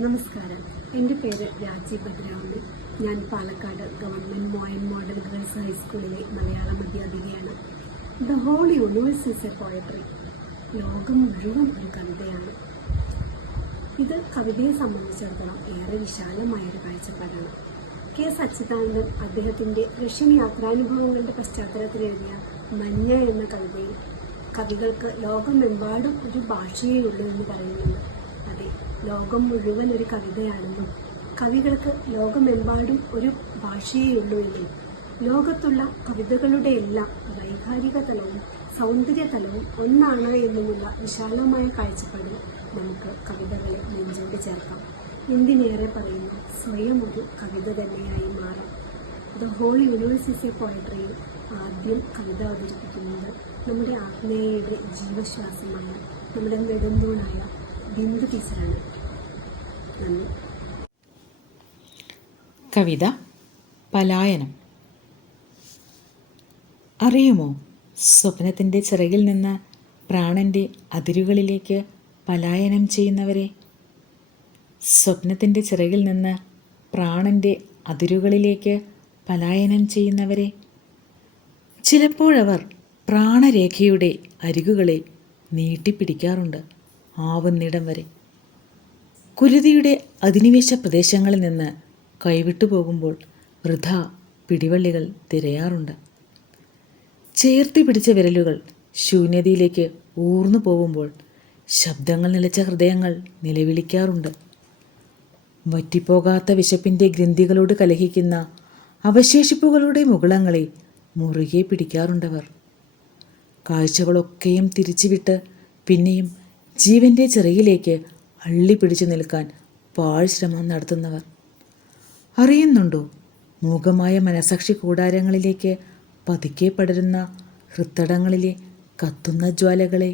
നമസ്കാരം. എൻ്റെ പേര് രാജി ഭദ്രാവതി. ഞാൻ പാലക്കാട് ഗവൺമെൻറ് മോഡൽ ഗേൾസ് ഹൈസ്കൂളിലെ മലയാളം അധ്യാപികയാണ്. The whole universe is a poetry. ലോകം മുഴുവൻ ഒരു കവിതയാണ്. ഇത് കവിതയെ സംബന്ധിച്ചിടത്തോളം ഏറെ വിശാലമായൊരു കാഴ്ചപ്പാടാണ്. കെ സച്ചിദാനന്ദൻ അദ്ദേഹത്തിൻ്റെ റഷ്യൻ യാത്രാനുഭവങ്ങളുടെ പശ്ചാത്തലത്തിൽ എഴുതിയ മഞ്ഞ എന്ന കവിതയിൽ കവികൾക്ക് ലോകമെമ്പാടും ഒരു ഭാഷയേ ഉള്ളൂ എന്ന് പറയുന്നുണ്ട്. അതെ, ലോകം മുഴുവൻ ഒരു കവിതയാണെന്നും കവികൾക്ക് ലോകമെമ്പാടും ഒരു ഭാഷയേ ഉള്ളൂ എന്നും ലോകത്തുള്ള കവിതകളുടെ എല്ലാം വൈകാരിക തലവും സൗന്ദര്യ തലവും ഒന്നാണ് എന്നുമുള്ള വിശാലമായ കാഴ്ചപ്പാടിൽ നമുക്ക് കവിതകളെ നെഞ്ചോട് ചേർക്കാം. എന്തിനേറെ പറയുന്നു, സ്വയം ഒരു കവിത തന്നെയായി മാറാം. The whole universe is a പോയട്രിയിൽ ആദ്യം കവിത അവതരിപ്പിക്കുന്നത് നമ്മുടെ ആത്മീയയുടെ ജീവശ്വാസമായ നമ്മുടെ നെടുന്തൂണായ ബിന്ദു ടീച്ചറാണ്. നന്ദി. കവിത പലായനം. അറിയുമോ, സ്വപ്നത്തിൻ്റെ ചിറകിൽ നിന്ന് പ്രാണൻ്റെ അതിരുകളിലേക്ക് പലായനം ചെയ്യുന്നവരെ? സ്വപ്നത്തിൻ്റെ ചിറകിൽ നിന്ന് പ്രാണൻ്റെ അതിരുകളിലേക്ക് പലായനം ചെയ്യുന്നവരെ. ചിലപ്പോഴവർ പ്രാണരേഖയുടെ അരികുകളെ നീട്ടിപ്പിടിക്കാറുണ്ട് ആവുന്നിടം വരെ. കുരുതിയുടെ അധിനിവേശ പ്രദേശങ്ങളിൽ നിന്ന് കൈവിട്ടു പോകുമ്പോൾ വൃഥ പിടിവള്ളികൾ തിരയാറുണ്ട്. ചേർത്തി പിടിച്ച വിരലുകൾ ശൂന്യതയിലേക്ക് ഊർന്നു പോകുമ്പോൾ ശബ്ദങ്ങൾ നിലച്ച ഹൃദയങ്ങൾ നിലവിളിക്കാറുണ്ട്. വറ്റിപ്പോകാത്ത വിശപ്പിൻ്റെ ഗ്രന്ഥികളോട് കലഹിക്കുന്ന അവശേഷിപ്പുകളുടെ മുകുളങ്ങളെ മുറുകെ പിടിക്കാറുണ്ടവർ. കാഴ്ചകളൊക്കെയും തിരിച്ചുവിട്ട് പിന്നെയും ജീവൻ്റെ ചിറകിലേക്ക് അള്ളിപ്പിടിച്ചു നിൽക്കാൻ പാഴ്ശ്രമം നടത്തുന്നവർ. അറിയുന്നുണ്ടോ, മൂകമായ മനസാക്ഷി കൂടാരങ്ങളിലേക്ക് പതുക്കെ പടരുന്ന ഹൃത്തടങ്ങളിലെ കത്തുന്ന ജ്വാലകളെ?